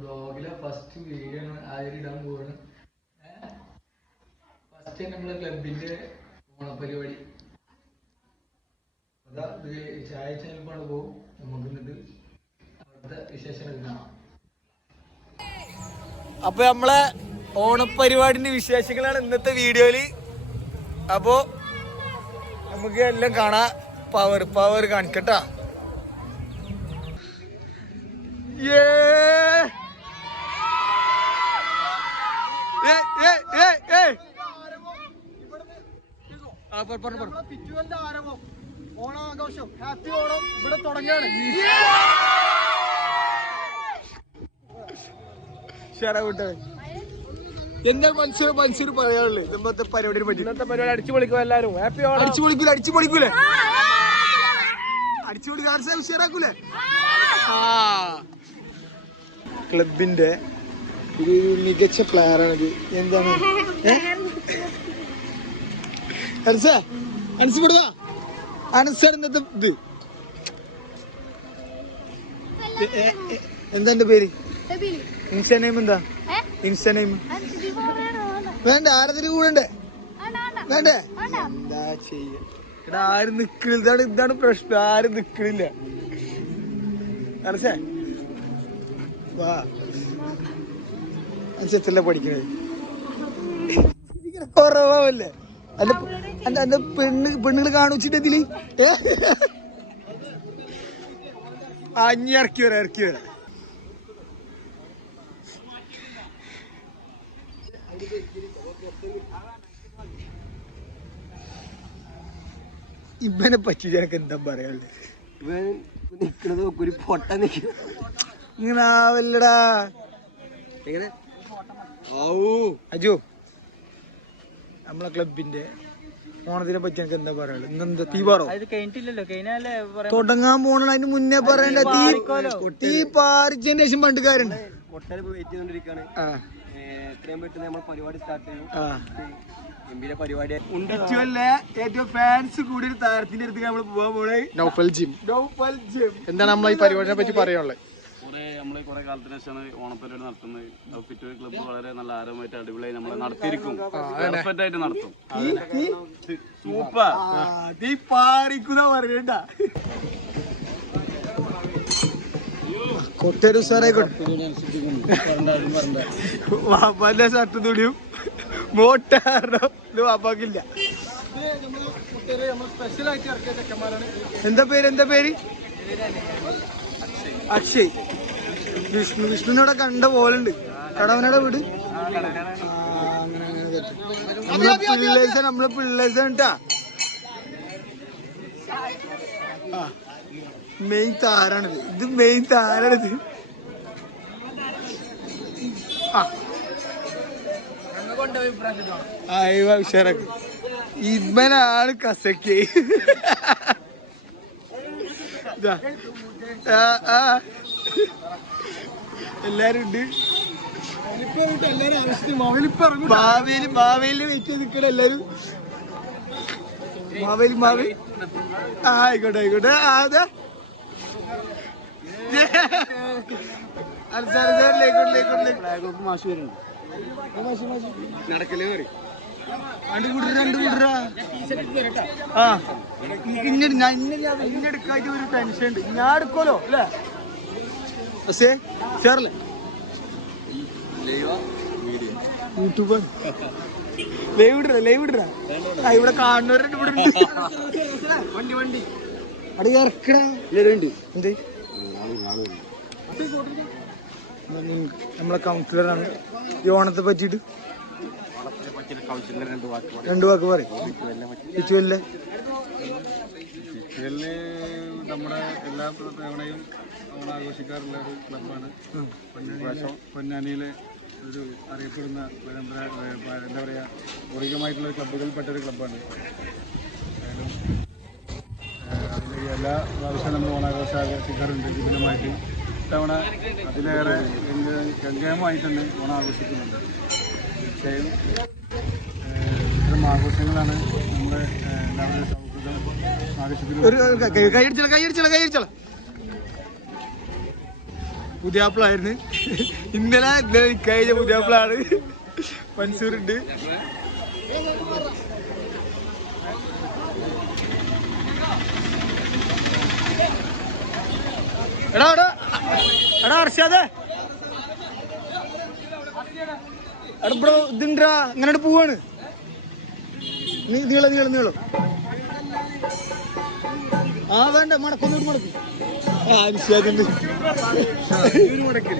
ബ്ലോഗിലെ first video ആയിരം പോവാണ്. First നമ്മളെ ക്ലബിന്റെ ഓണപരിപാടി അതാ ചായ ചെലപ്പാണ് പോകും. നമുക്ക് എന്നിട്ട് അവിടുത്തെ വിശേഷങ്ങൾ കാണാം. അപ്പൊ നമ്മളെ ഓണപരിപാടിന്റെ വിശേഷങ്ങളാണ് ഇന്നത്തെ വീഡിയോയില്. അപ്പോ നമുക്ക് എല്ലാം കാണാം. പവർ കാണിക്കട്ടാ. ഓണാഘോഷം ഹാപ്പി ഓണം ഇവിടെ തുടങ്ങാണ്. എന്താ മനുഷ്യർ പറയാനുള്ളത് ഇന്നത്തെ പരിപാടിയെ പറ്റി? ഇന്നത്തെ പരിപാടി അടിച്ചു പൊളിക്കും. എല്ലാരും ഹാപ്പി ഓണം. അടിച്ചു പൊളിക്കൂലേ? അടിച്ചു പൊളിക്കാൻ ഉഷാറാക്കൂലേ? ക്ലബിന്റെ ഒരു മികച്ച പ്ലെയറാണിത്. എന്താണ് അനസ്പ്പെടുവാ അനസ്സാണ് ഇത്. എന്താ എന്റെ പേര്? ഇൻസ്റ്റ നെയിം എന്താ? ഇൻസ്റ്റ നെയിം വേണ്ട. ആരതിന് കൂടെ വേണ്ടേ? എന്താ ചെയ്യ? എടാ ആരും നിക്കണില്ല. ഇതാണ് പ്രശ്നം. ആരും നിക്കണില്ല. അനസേ വാ. അനുസരിച്ചല്ലേ പഠിക്കണേ? കുറവല്ലേ എന്റെ പെണ്ണുകള് കാണിച്ചിട്ട് ഇതില് അഞ്ഞി ഇറക്കി വരാം. ഇവനെ പറ്റിട്ട് എനിക്ക് എന്താ പറയാനുള്ളത്? ഇവൻ നിക്കണത് ഒരു പൊട്ട ഇങ്ങനെ ആവല്ലടാ. അജു നമ്മളെ ക്ലബിന്റെ ഓണത്തിനെ പറ്റി എനിക്ക് എന്താ പറയാനുള്ളത്? ഇന്നെന്താ തീ പാറോ തുടങ്ങാൻ പോണ? അതിന് മുന്നേ പറയണ്ട. തീ പാറിച്ചതിന് ശേഷം പണ്ടുകാരുണ്ട്. ഏറ്റവും ഫാൻസ് കൂടി ഒരു താരത്തിന്റെ അടുത്ത് നമ്മൾ പോകാൻ പോണേ നൗഫൽ ജിം. എന്താണ് നമ്മളെ ഈ പരിപാടിനെ പറ്റി പറയാനുള്ളത്? നമ്മള് കുറെ കാലത്തിന് ശേഷമാണ് ഓണപ്പരിപാടി നടത്തുന്നത്. പിറ്റൂർ ക്ലബ്ബ് വളരെ നല്ല ആരമായിട്ട് അടിപൊളിയായി നമ്മളെ നടത്തിയിരിക്കും. പെർഫെക്റ്റ് ആയിട്ട് നടത്തും. സൂപ്പർ. പറയണ്ട കൊട്ടൊരു സാറായിക്കോട്ടെ. വാപ്പാന്റെ ഷർട്ട് തുണിയും മോട്ടാറോ ഇത് വാപ്പാക്കില്ല. എന്താ പേര്? അക്ഷയ്. വിഷ്ണുവിനോടെ കണ്ട പോലുണ്ട്. കടവനോടെ വീട്. നമ്മളെ പിള്ളേഴ്സാണ് കേട്ടാ. മെയിൻ താരാണിത്. ഇത് മെയിൻ താരാണിത്. ഉഷാറാക്കി. ഇവനാണ് കസക്ക്. എല്ലാരും ഉണ്ട്. മാവേലി വെയിറ്റ് ചെയ്ത് നിൽക്കണം എല്ലാരും. മാവേലി ആയിക്കോട്ടെ. അതെ നടക്കലേ പറയും. ഇന്നെടുക്കായിട്ട് ഒരു ടെൻഷൻ ഉണ്ട്. ഞാൻ എടുക്കുമല്ലോ അല്ലേ? പക്ഷേ ചേർല്ലേ യൂട്യൂബ് ലൈവ് ഇട ഇവിടെ കാണുന്നവരുണ്ട്. ഇവിടെ വണ്ടി അവിടെ ഇറക്കടാ. എന്ത് നമ്മളെ കൗൺസിലറാണ് ഈ ഓണത്തെ പറ്റിയിട്ട് രണ്ടു വാക്ക് പറയും. പിച്ചുവല്ലേ നമ്മുടെ എല്ലാ തവണയും ഓണാഘോഷിക്കാറുള്ള ഒരു ക്ലബ്ബാണ്. പൊന്നാനിയിലെ ഒരു അറിയപ്പെടുന്ന എന്താ പറയുക പൂർവികമായിട്ടുള്ള ക്ലബ്ബുകളിൽപ്പെട്ട ഒരു ക്ലബ്ബാണ്. അതിൽ എല്ലാ പ്രാവശ്യവും നമ്മൾ ഓണാഘോഷം ആഘോഷിക്കാറുണ്ട് വിപുലമായിട്ട്. ഇത്തവണ അതിലേറെ ഗംഗേമമായിട്ടുണ്ട് ഓണം ആഘോഷിക്കുന്നുണ്ട്. തീർച്ചയായും ഇത്തരം ആഘോഷങ്ങളാണ് നമ്മുടെ എല്ലാവരുടെ സൗഹൃദം ആഘോഷിക്കുന്നത്. പുതിയാപ്പിളായിരുന്നു ഇന്നലെ കഴിഞ്ഞ പുതിയാപ്പിളാണ്. മൻസൂറുണ്ട്. എടാ എടാ എടാ അർഷാദേ എടാ ഇവിടെ ഇതുണ്ടാ ഇങ്ങനെ പോവാണ്. നീളം നീളം നീളം ആ വേണ്ട മടക്കൊന്നോട്ട് മടക്കും. ആ അർഷാദുണ്ട് മടക്കും.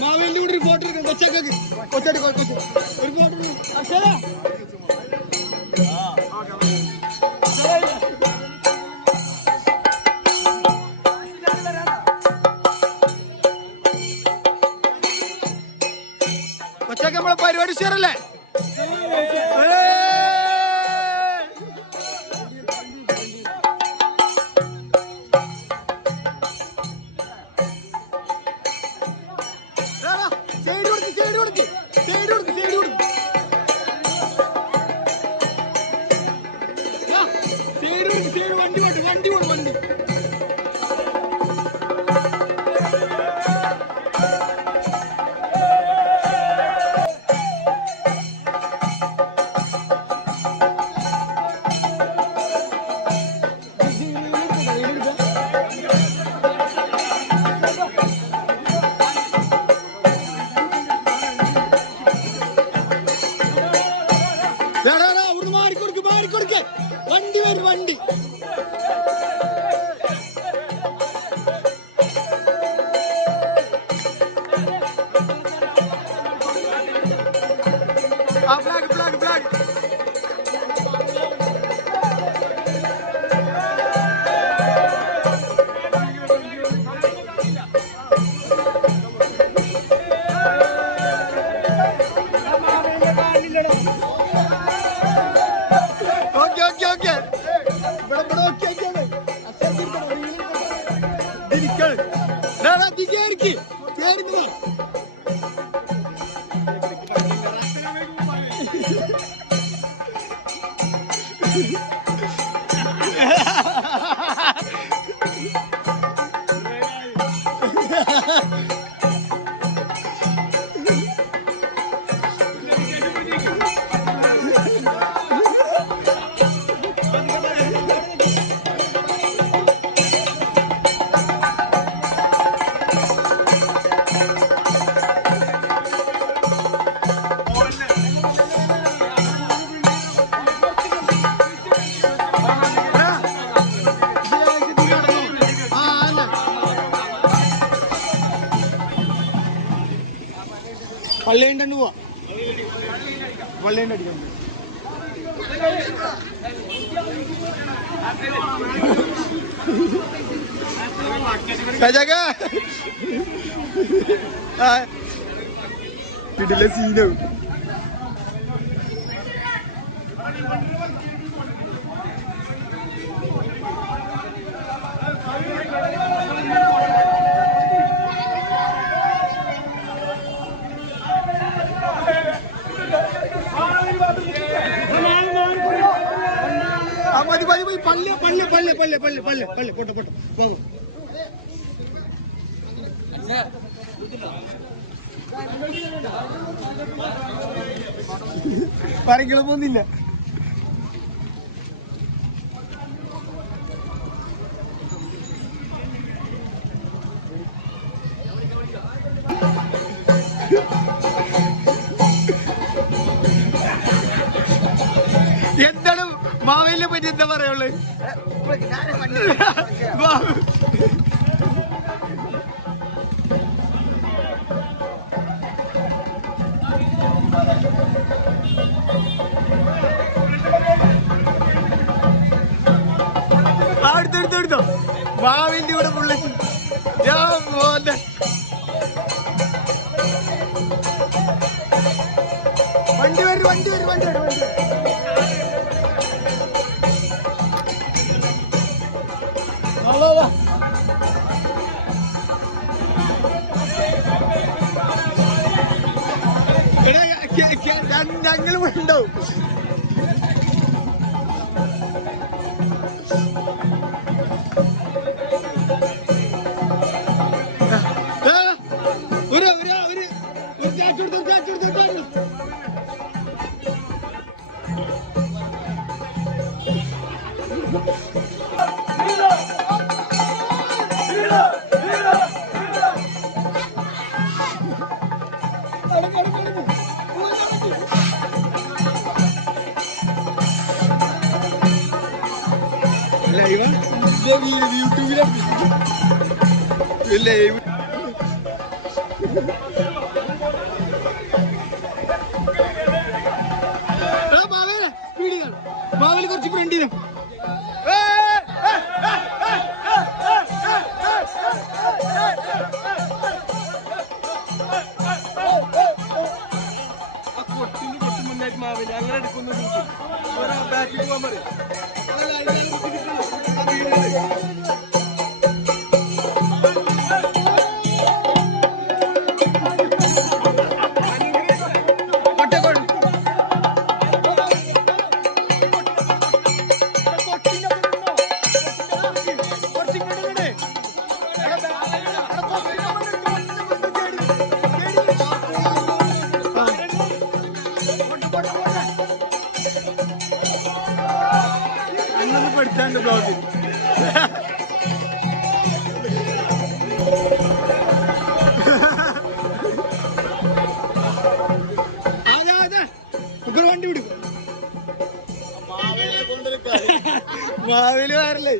മാവേലിന്റെ കൂടെ ഒരു ഫോട്ടോ എടുക്കണം. കൊച്ചേക്ക് കൊച്ചാടി ഒരു ഫോട്ടോ കൊച്ചൊക്കെ നമ്മളെ പരിപാടി ഷെയറല്ലേ? വണ്ടി വണ്ടി വണ്ടി വരും വണ്ടി. ആ ഫ്ലാഗ് ഫ്ലാഗ് ഫ്ലാഗ് പള്ളിയുണ്ടെന്ന് പോവാ. പള്ളിയുണ്ട് അടിക്കാൻ കിടില സീനാവും. മതി മതി മതി പള്ളി പള്ളി പള്ളി പള്ളി പള്ളി പള്ളി പള്ളി പോട്ടെ പോട്ടെ പോകും പറയ്ക്കണം പോകുന്നില്ല. എന്താണ് മാവേലിനെ പറ്റി എന്താ പറയുള്ളത്? അടുത്തെടുത്തോ മാവിന്റെ കൂടെ പുള്ളിച്ച് ഞാൻ പോന്നെ വണ്ടി വരും വണ്ടി വരും വണ്ടി വരും വണ്ടി ഞങ്ങൾ ഉണ്ടാവും. യൂട്യൂബിലെ ലൈവ് മാവേലി കുറച്ച് ഫ്രണ്ട് ചെയ്ത കൊട്ടിന് തൊട്ട് മുന്നായിട്ട് മാവേലി അങ്ങനെ എടുക്കുന്നു ബാറ്റിൽ പോകാൻ പറയും. പഠിച്ചാണ്ട് ബ്ലോഗിൽ വണ്ടി വിടും മാവേലി വരല്ലേ.